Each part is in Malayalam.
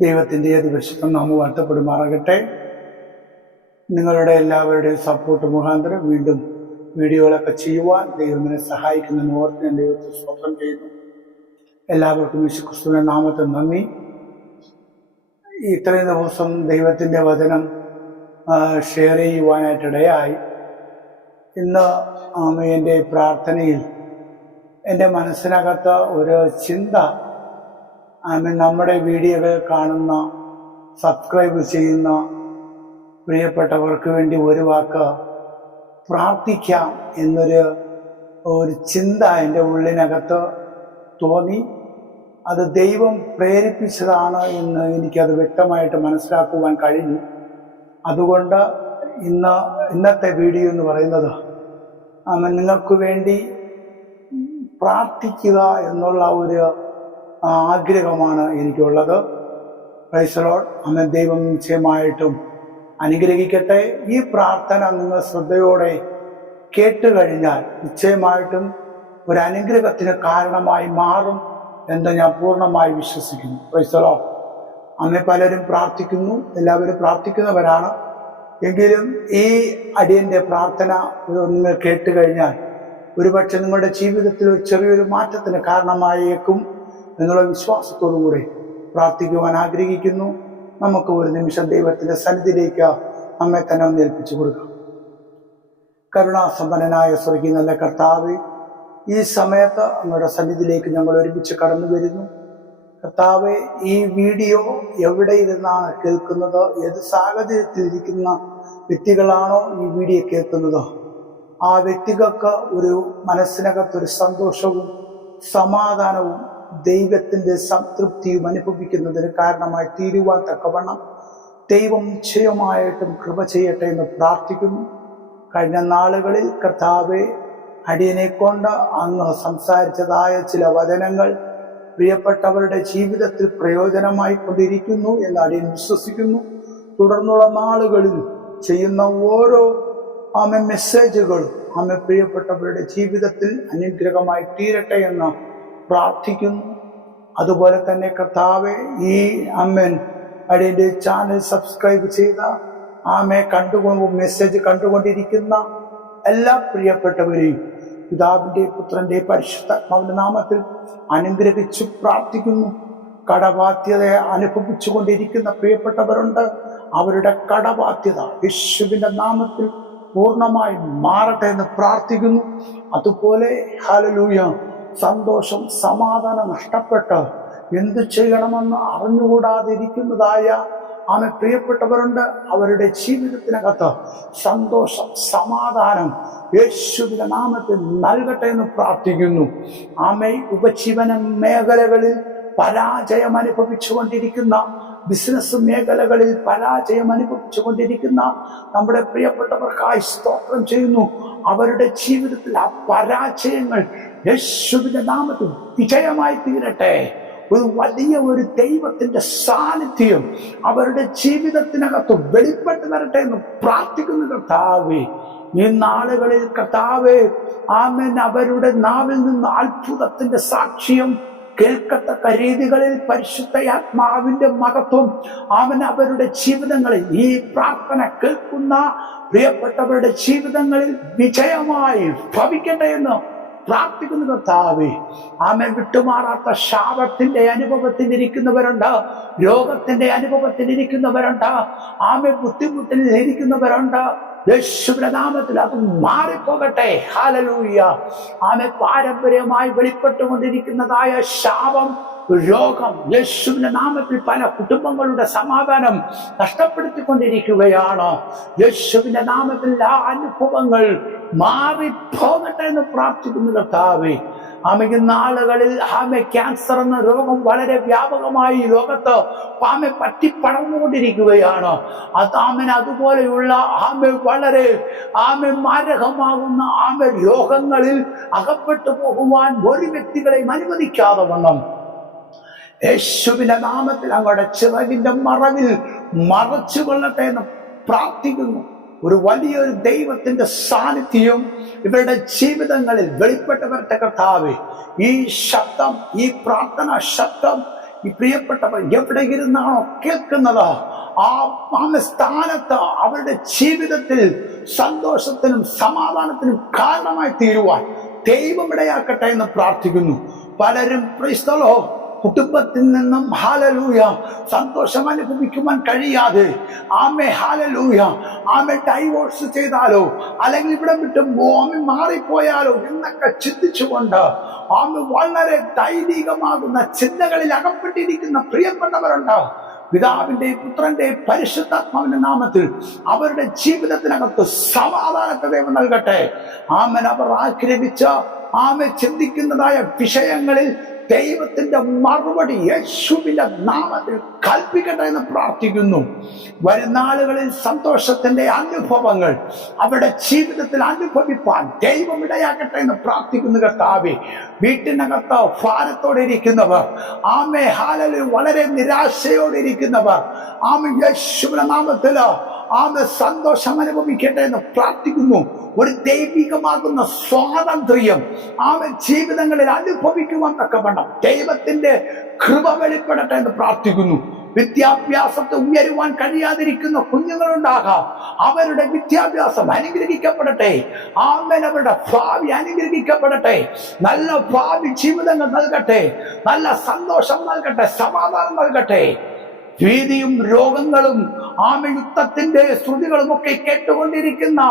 ദൈവത്തിൻ്റെ അതിപരിശുദ്ധ നാമം വാഴ്ത്തപ്പെടുമാറാകട്ടെ. നിങ്ങളുടെ എല്ലാവരുടെയും സപ്പോർട്ട് മുഖാന്തരം വീണ്ടും വീഡിയോകളൊക്കെ ചെയ്യുവാൻ ദൈവത്തിനെ സഹായിക്കുന്നതിന് ഓർത്ത് ഞാൻ ദൈവത്തെ സ്തോത്രം ചെയ്യുന്നു. എല്ലാവർക്കും യേശുക്രിസ്തുവിന്റെ നാമത്തിൽ നന്ദി. ഇത്രയും ദിവസം ദൈവത്തിൻ്റെ വചനം ഷെയർ ചെയ്യുവാനായിട്ടിടയായി. ഇന്ന് എൻ്റെ പ്രാർത്ഥനയിൽ എൻ്റെ മനസ്സിനകത്ത് ഒരു ചിന്ത, നമ്മുടെ വീഡിയോകൾ കാണുന്ന സബ്സ്ക്രൈബ് ചെയ്യുന്ന പ്രിയപ്പെട്ടവർക്ക് വേണ്ടി ഒരു വാക്ക് പ്രാർത്ഥിക്കാം എന്നൊരു ചിന്ത എൻ്റെ ഉള്ളിനകത്ത് തോന്നി. അത് ദൈവം പ്രേരിപ്പിച്ചതാണ് എന്ന് എനിക്കത് വ്യക്തമായിട്ട് മനസ്സിലാക്കുവാൻ കഴിഞ്ഞു. അതുകൊണ്ട് ഇന്നത്തെ വീഡിയോ എന്ന് പറയുന്നത് നിങ്ങൾക്ക് വേണ്ടി പ്രാർത്ഥിക്കുക എന്നുള്ള ഒരു ആഗ്രഹമാണ് എനിക്കുള്ളത്. Praise the Lord. ദൈവം നിശ്ചയമായിട്ടും അനുഗ്രഹിക്കട്ടെ. ഈ പ്രാർത്ഥന നിങ്ങൾ ശ്രദ്ധയോടെ കേട്ടുകഴിഞ്ഞാൽ നിശ്ചയമായിട്ടും ഒരു അനുഗ്രഹത്തിന് കാരണമായി മാറും എന്ന് ഞാൻ പൂർണ്ണമായി വിശ്വസിക്കുന്നു. Praise the Lord. പലരും പ്രാർത്ഥിക്കുന്നു, എല്ലാവരും പ്രാർത്ഥിക്കുന്നവരാണ്. എങ്കിലും ഈ അടിയന്റെ പ്രാർത്ഥന നിങ്ങൾ കേട്ടുകഴിഞ്ഞാൽ ഒരുപക്ഷെ നിങ്ങളുടെ ജീവിതത്തിൽ ചെറിയൊരു മാറ്റത്തിന് കാരണമായേക്കും എന്നുള്ള വിശ്വാസത്തോടുകൂടി പ്രാർത്ഥിക്കുവാൻ ആഗ്രഹിക്കുന്നു. നമുക്ക് ഒരു നിമിഷം ദൈവത്തിന്റെ സന്നിധിയിലേക്ക് നമ്മെ തന്നെ ഒന്ന് ഏൽപ്പിച്ചു കൊടുക്കാം. കരുണാസമ്പന്നനായ സ്വർഗീയ നല്ല കർത്താവേ, ഈ സമയത്ത് അങ്ങയുടെ സന്നിധിയിലേക്ക് ഞങ്ങൾ ഒരുമിച്ച് കടന്നു വരുന്നു. കർത്താവെ, ഈ വീഡിയോ എവിടെ ഇരുന്നാണ് കേൾക്കുന്നത്, ഏത് സാഹചര്യത്തിൽ ഇരിക്കുന്ന വ്യക്തികളാണോ ഈ വീഡിയോ കേൾക്കുന്നത്, ആ വ്യക്തികൾക്ക് ഒരു മനസ്സിനകത്തൊരു സന്തോഷവും സമാധാനവും ദൈവത്തിന്റെ സംതൃപ്തിയും അനുഭവിക്കുന്നതിന് കാരണമായി തീരുവാൻ തക്കവണ്ണം ദൈവം നിശ്ചയമായിട്ടും കൃപ ചെയ്യട്ടെ എന്ന് പ്രാർത്ഥിക്കുന്നു. കഴിഞ്ഞ നാളുകളിൽ കർത്താവെ, അടിയനെ കൊണ്ട് അങ്ങ് സംസാരിച്ചതായ ചില വചനങ്ങൾ പ്രിയപ്പെട്ടവരുടെ ജീവിതത്തിൽ പ്രയോജനമായി കൊണ്ടിരിക്കുന്നു എന്ന് അടിയൻ വിശ്വസിക്കുന്നു. തുടർന്നുള്ള നാളുകളിൽ ചെയ്യുന്ന ഓരോ മെസ്സേജുകളും പ്രിയപ്പെട്ടവരുടെ ജീവിതത്തിൽ അനുഗ്രഹമായി തീരട്ടെ എന്ന് പ്രാർത്ഥിക്കുന്നു. അതുപോലെ തന്നെ കർത്താവെ, ഈ അടിയന്റെ ചാനൽ സബ്സ്ക്രൈബ് ചെയ്ത മെസ്സേജ് കണ്ടുകൊണ്ടിരിക്കുന്ന എല്ലാ പ്രിയപ്പെട്ടവരെയും പിതാവിന്റെ പുത്രന്റെ പരിശുദ്ധാത്മാവിന്റെ നാമത്തിൽ അനുഗ്രഹിച്ചു പ്രാർത്ഥിക്കുന്നു. കടബാധ്യത അനുഭവിച്ചു കൊണ്ടിരിക്കുന്ന പ്രിയപ്പെട്ടവരുണ്ട്. അവരുടെ കടബാധ്യത യേശുവിന്റെ നാമത്തിൽ പൂർണ്ണമായി മാറട്ടെ എന്ന് പ്രാർത്ഥിക്കുന്നു. അതുപോലെ ഹല്ലേലൂയ, സന്തോഷം സമാധാനം നഷ്ടപ്പെട്ട് എന്തു ചെയ്യണമെന്ന് അറിഞ്ഞുകൂടാതിരിക്കുന്നതായ പ്രിയപ്പെട്ടവരുണ്ട്. അവരുടെ ജീവിതത്തിനകത്ത് സന്തോഷം സമാധാനം യേശുവിന്റെ നാമത്തിൽ നൽകട്ടെ എന്ന് പ്രാർത്ഥിക്കുന്നു. ഉപജീവന മേഖലകളിൽ പരാജയം അനുഭവിച്ചുകൊണ്ടിരിക്കുന്ന, ബിസിനസ് മേഖലകളിൽ പരാജയം അനുഭവിച്ചുകൊണ്ടിരിക്കുന്ന നമ്മുടെ പ്രിയപ്പെട്ടവർക്കായി സ്തോത്രം ചെയ്യുന്നു. അവരുടെ ജീവിതത്തിൽ ആ പരാജയങ്ങൾ യേശുവിന്റെ നാമത്തിൽ വിജയമായി തീരട്ടെ. ഒരു വലിയ ദൈവത്തിന്റെ സാന്നിധ്യം അവരുടെ ജീവിതത്തിനകത്ത് വെളിപ്പെട്ട് വരട്ടെ എന്ന് പ്രാർത്ഥിക്കുന്നു. കർത്താവേ, ഈ നാളുകളിൽ കർത്താവേ, അവരുടെ നാവിൽ നിന്ന് അത്ഭുതത്തിന്റെ സാക്ഷ്യം കേൾക്കത്തക്ക രീതികളിൽ പരിശുദ്ധാത്മാവിന്റെ മഹത്വം അവരുടെ ജീവിതങ്ങളിൽ, ഈ പ്രാർത്ഥന കേൾക്കുന്ന പ്രിയപ്പെട്ടവരുടെ ജീവിതങ്ങളിൽ വിജയമായി ഭവിക്കട്ടെ എന്ന് പ്രാർത്ഥിക്കുന്നു. കർത്താവേ, വിട്ടുമാറാത്ത ശാപത്തിന്റെ അനുഭവത്തിലിരിക്കുന്നവരുണ്ട്, രോഗത്തിന്റെ അനുഭവത്തിലിരിക്കുന്നവരുണ്ട്, ബുദ്ധിമുട്ടിൽ ഇരിക്കുന്നവരുണ്ട്. യേശുവിന്റെ നാമത്തിൽ അത് മാറിപ്പോകട്ടെ. ഹല്ലേലൂയ. പാരമ്പര്യമായി വെളിപ്പെട്ടുകൊണ്ടിരിക്കുന്നതായ ശാപം, രോഗം യേശുവിന്റെ നാമത്തിൽ പല കുടുംബങ്ങളുടെ സമാധാനം നഷ്ടപ്പെടുത്തിക്കൊണ്ടിരിക്കുകയാണ്. യേശുവിന്റെ നാമത്തിൽ ആ അനുഭവങ്ങൾ മാറിപ്പോകട്ടെ എന്ന് പ്രാർത്ഥിക്കുന്നു. കർത്താവേ, നാളുകളിൽ ക്യാൻസർ എന്ന രോഗം വളരെ വ്യാപകമായി ലോകത്ത് പറ്റിപ്പടർന്നുകൊണ്ടിരിക്കുകയാണ്. അതുപോലെയുള്ള വളരെ മാരകമാകുന്ന രോഗങ്ങളിൽ അകപ്പെട്ടു പോകുവാൻ ഒരു വ്യക്തികളെയും അനുവദിക്കാതെ വണ്ണം യേശുവിന്റെ നാമത്തിൽ അങ്ങയുടെ ചിറകിന്റെ മറവിൽ മറച്ചു കൊള്ളട്ടെ എന്ന് പ്രാർത്ഥിക്കുന്നു. ഒരു വലിയൊരു ദൈവത്തിന്റെ സാന്നിധ്യം ഇവരുടെ ജീവിതങ്ങളിൽ വെളിപ്പെട്ട് വരട്ടെ. കർത്താവേ, ഈ ശബ്ദം, ഈ പ്രാർത്ഥന ശബ്ദം ഈ പ്രിയപ്പെട്ടവർ എവിടെ ഇരുന്നാണോ കേൾക്കുന്നത് ആ സ്ഥാനത്ത് അവരുടെ ജീവിതത്തിൽ സന്തോഷത്തിനും സമാധാനത്തിനും കാരണമായി തീരുവാൻ ദൈവം ഇടയാക്കട്ടെ എന്ന് പ്രാർത്ഥിക്കുന്നു. പലരും ക്രൈസ്തവോ കുടുംബത്തിൽ നിന്നും ഹാലലൂയ സന്തോഷം അനുഭവിക്കുവാൻ കഴിയാതെ ഹാലലൂയ ഡൈവോഴ്സ് ചെയ്താലോ അല്ലെങ്കിൽ ഇവിടെ വിട്ട് മാറിപ്പോയാലോ എന്നൊക്കെ ചിന്തിച്ചുകൊണ്ട് വളരെ ദൈവികമാകുന്ന ചിന്തകളിൽ അകപ്പെട്ടിരിക്കുന്ന പ്രിയപ്പെട്ടവരുണ്ട്. പിതാവിന്റെയും പുത്രന്റെയും പരിശുദ്ധാത്മാവിന്റെ നാമത്തിൽ അവരുടെ ജീവിതത്തിനകത്ത് സമാധാനത്തെ ദൈവം നൽകട്ടെ. അവർ ആഗ്രഹിച്ച ചിന്തിക്കുന്നതായ വിഷയങ്ങളിൽ ദൈവത്തിന്റെ മറുപടി യേശുവിന്റെ നാമത്തിൽ കൽപ്പിക്കട്ടെ എന്ന് പ്രാർത്ഥിക്കുന്നു. വരുന്നാളുകളിൽ സന്തോഷത്തിന്റെ അനുഭവങ്ങൾ അവരുടെ ജീവിതത്തിൽ അനുഭവിപ്പാൻ ദൈവം ഇടയാക്കട്ടെ എന്ന് പ്രാർത്ഥിക്കുന്നു. കർത്താവേ, വീട്ടിനകത്ത് ഭാരത്തോടെ ഇരിക്കുന്നവർ, ഹാലലൂയ വളരെ നിരാശയോടെ ഇരിക്കുന്നവർ, യേശുവിന്റെ നാമത്തില് സന്തോഷം അനുഭവിക്കട്ടെ എന്ന് പ്രാർത്ഥിക്കുന്നു. ഒരു ദൈവികമാകുന്ന സ്വാതന്ത്ര്യം ജീവിതങ്ങളിൽ അനുഭവിക്കുവാൻ തക്കവണ്ണം ദൈവത്തിന്റെ കൃപ വെളിപ്പെടട്ടെ എന്ന് പ്രാർത്ഥിക്കുന്നു. വിദ്യാഭ്യാസത്തെ ഉയരുവാൻ കഴിയാതിരിക്കുന്ന കുഞ്ഞുങ്ങളുണ്ടാകാം. അവരുടെ വിദ്യാഭ്യാസം അനുഗ്രഹിക്കപ്പെടട്ടെ. അവരുടെ ഭാവി അനുഗ്രഹിക്കപ്പെടട്ടെ. നല്ല ഭാവി ജീവിതങ്ങൾ നൽകട്ടെ. നല്ല സന്തോഷം നൽകട്ടെ. സമാധാനം നൽകട്ടെ. ഭീതിയും രോഗങ്ങളും യുദ്ധത്തിന്റെ ശ്രുതികളും ഒക്കെ കേട്ടുകൊണ്ടിരിക്കുന്ന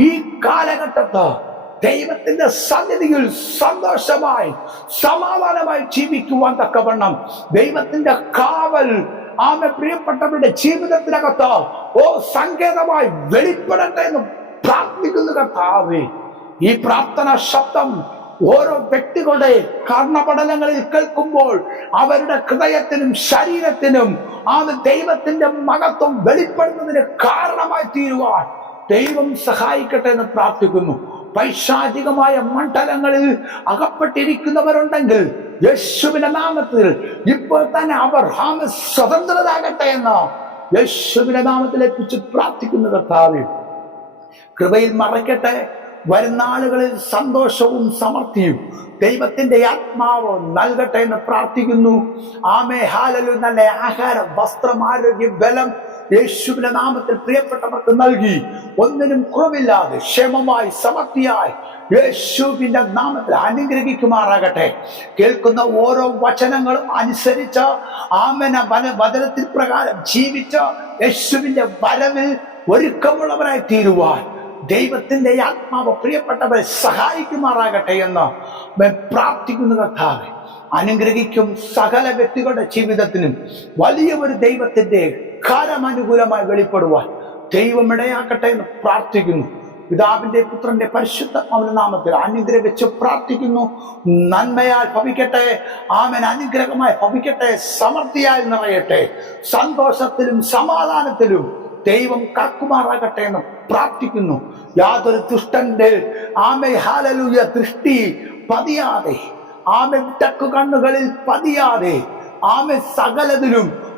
ഈ കാലഘട്ടത്ത് ദൈവത്തിന്റെ സന്നിധിയിൽ സന്തോഷമായി സമാധാനമായി ജീവിക്കുവാൻ തക്കവണ്ണം ദൈവത്തിന്റെ കാവൽ പ്രിയപ്പെട്ടവരുടെ ജീവിതത്തിനകത്ത് സങ്കേതമായി വെളിപ്പെടട്ടെ എന്ന് പ്രാർത്ഥിക്കുന്നു. കർത്താവേ, ഈ പ്രാർത്ഥന ശബ്ദം ഓരോ വ്യക്തികളുടെ കർണപടലങ്ങളിൽ കേൾക്കുമ്പോൾ അവരുടെ ഹൃദയത്തിനും ശരീരത്തിനും ദൈവത്തിന്റെ മഹത്വം വെളിപ്പെടുന്നതിന് കാരണമായി തീരുവാൻ ദൈവം സഹായിക്കട്ടെ എന്ന് പ്രാർത്ഥിക്കുന്നു. പൈശാചികമായ മണ്ഡലങ്ങളിൽ അകപ്പെട്ടിരിക്കുന്നവരുണ്ടെങ്കിൽ യേശുവിന്റെ നാമത്തിൽ ഇപ്പോൾ തന്നെ അവർ സ്വതന്ത്രരാകട്ടെ എന്ന് യേശുവിന്റെ നാമത്തിൽ എത്തിച്ച് പ്രാർത്ഥിക്കുന്നു. കർത്താവേ, കൃപയിൽ മറയ്ക്കട്ടെ. വരുന്നാളുകളിൽ സന്തോഷവും സമൃദ്ധിയും ദൈവത്തിന്റെ ആത്മാവ് നൽകട്ടെ എന്ന് പ്രാർത്ഥിക്കുന്നു. ഹാലലൂയ. നല്ല ആഹാരം, വസ്ത്രം, ആരോഗ്യം, ബലം യേശുവിന്റെ നാമത്തിൽ പ്രിയപ്പെട്ടവർക്ക് നൽകി ഒന്നിനും കുറവില്ലാതെ ക്ഷേമമായി സമൃദ്ധിയായി യേശുവിന്റെ നാമത്തിൽ അനുഗ്രഹിക്കുമാറാകട്ടെ. കേൾക്കുന്ന ഓരോ വചനങ്ങളും അനുസരിച്ച് വചനത്തിൽ പ്രകാരം ജീവിച്ച യേശുവിന്റെ വരവിൽ ഒരുക്കമുള്ളവരായി തീരുവാൻ ദൈവത്തിന്റെ ആത്മാവ് പ്രിയപ്പെട്ടവരെ സഹായിക്കുമാറാകട്ടെ എന്ന് പ്രാർത്ഥിക്കുന്നു. കർത്താവേ, അനുഗ്രഹിക്കും സകല വ്യക്തികളുടെ ജീവിതത്തിനും വലിയ ഒരു ദൈവത്തിന്റെ കാര്യം അനുകൂലമായി വെളിപ്പെടുവാൻ ദൈവം ഇടയാക്കട്ടെ എന്ന് പ്രാർത്ഥിക്കുന്നു. പിതാവിന്റെ പുത്രന്റെ പരിശുദ്ധാത്മാവിന്റെ നാമത്തിൽ അനുഗ്രഹിച്ച് പ്രാർത്ഥിക്കുന്നു. നന്മയാൽ ഭവിക്കട്ടെ. അനുഗ്രഹമായി ഭവിക്കട്ടെ. സമൃദ്ധിയായി നിറയട്ടെ. സന്തോഷത്തിലും സമാധാനത്തിലും ദൈവം കാക്കുമാറാകട്ടെ എന്ന് പ്രാർത്ഥിക്കുന്നു. യാതൊരു ദുഷ്ടന്റെ ഹാലലൂയ ദൃഷ്ടി പതിയാതെ, വിട്ടക്കു കണ്ണുകളിൽ പതിയാതെ, സകലതിലും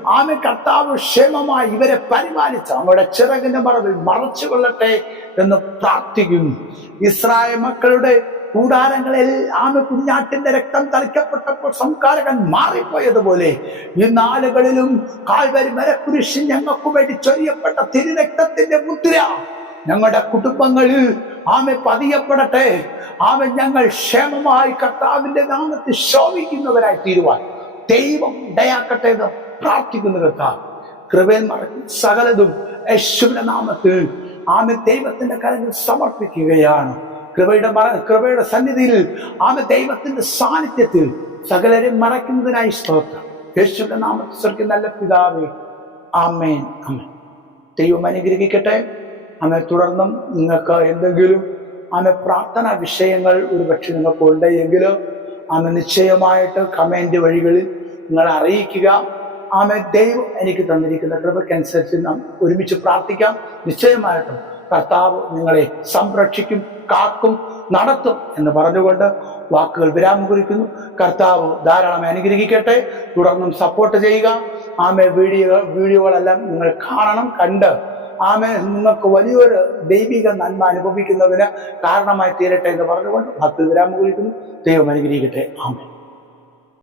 കർത്താവ് ക്ഷേമമായി ഇവരെ പരിപാലിച്ച് നമ്മുടെ ചിറകിന്റെ മറവിൽ മറച്ചുകൊള്ളട്ടെ എന്ന് പ്രാർത്ഥിക്കുന്നു. ഇസ്രായേൽ മക്കളുടെ കൂടാരങ്ങളിൽ കുഞ്ഞാട്ടിന്റെ രക്തം തളിക്കപ്പെട്ടപ്പോൾ സംസ്കാരകൻ മാറിപ്പോയതുപോലെ ഈ നാളുകളിലും കാൽവരി മരക്കുരിശിൽ ഞങ്ങൾക്ക് വേണ്ടി ചൊരിയപ്പെട്ട തിരുരക്തത്തിന്റെ മുദ്ര ഞങ്ങളുടെ കുടുംബങ്ങളിൽ പതിയപ്പെടട്ടെ. ഞങ്ങൾ ക്ഷേമമായി കർത്താവിന്റെ നാമത്തിൽ ശോഭിക്കുന്നവരായി തീരുവാൻ ദൈവം ഇടയാക്കട്ടെ എന്ന് പ്രാർത്ഥിക്കുന്നു. കർത്താവ്, കൃപയിൽ മറക്കും സകലതും യേശുവിന്റെ നാമത്തിൽ ദൈവത്തിന്റെ കരങ്ങളിൽ സമർപ്പിക്കുകയാണ്. കൃപയുടെ സന്നിധിയിൽ ദൈവത്തിന്റെ സാന്നിധ്യത്തിൽ സകലരെ മറയ്ക്കുന്നതിനായി സ്തോത്രം. യേശുവിന്റെ നാമത്തിൽ നല്ല പിതാവേ, ആമേൻ. ആമേൻ. ദൈവം അനുഗ്രഹിക്കട്ടെ. തുടർന്നും നിങ്ങൾക്ക് എന്തെങ്കിലും പ്രാർത്ഥനാ വിഷയങ്ങൾ ഒരുപക്ഷെ നിങ്ങൾക്ക് ഉണ്ടെങ്കിൽ നിശ്ചയമായിട്ട് കമന്റ് വഴികളിൽ നിങ്ങൾ അറിയിക്കുക. ദൈവം എനിക്ക് തന്നിരിക്കുന്ന കൃപയ്ക്കനുസരിച്ച് നാം ഒരുമിച്ച് പ്രാർത്ഥിക്കാം. നിശ്ചയമായിട്ടും കർത്താവ് നിങ്ങളെ സംരക്ഷിക്കും, കാക്കും, നടത്തും എന്ന് പറഞ്ഞുകൊണ്ട് വാക്കുകൾ വിരാമം കുറിക്കുന്നു. കർത്താവ് ധാരാളം അനുഗ്രഹിക്കട്ടെ. തുടർന്നും സപ്പോർട്ട് ചെയ്യുക. വീഡിയോകളെല്ലാം നിങ്ങൾ കാണണം. കണ്ട് നിങ്ങൾക്ക് വലിയൊരു ദൈവിക നന്മ അനുഭവിക്കുന്നതിന് കാരണമായി തീരട്ടെ എന്ന് പറഞ്ഞുകൊണ്ട് വാക്കുകൾ വിരാമം കുറിക്കുന്നു. ദൈവം അനുഗ്രഹിക്കട്ടെ. ആമേൻ.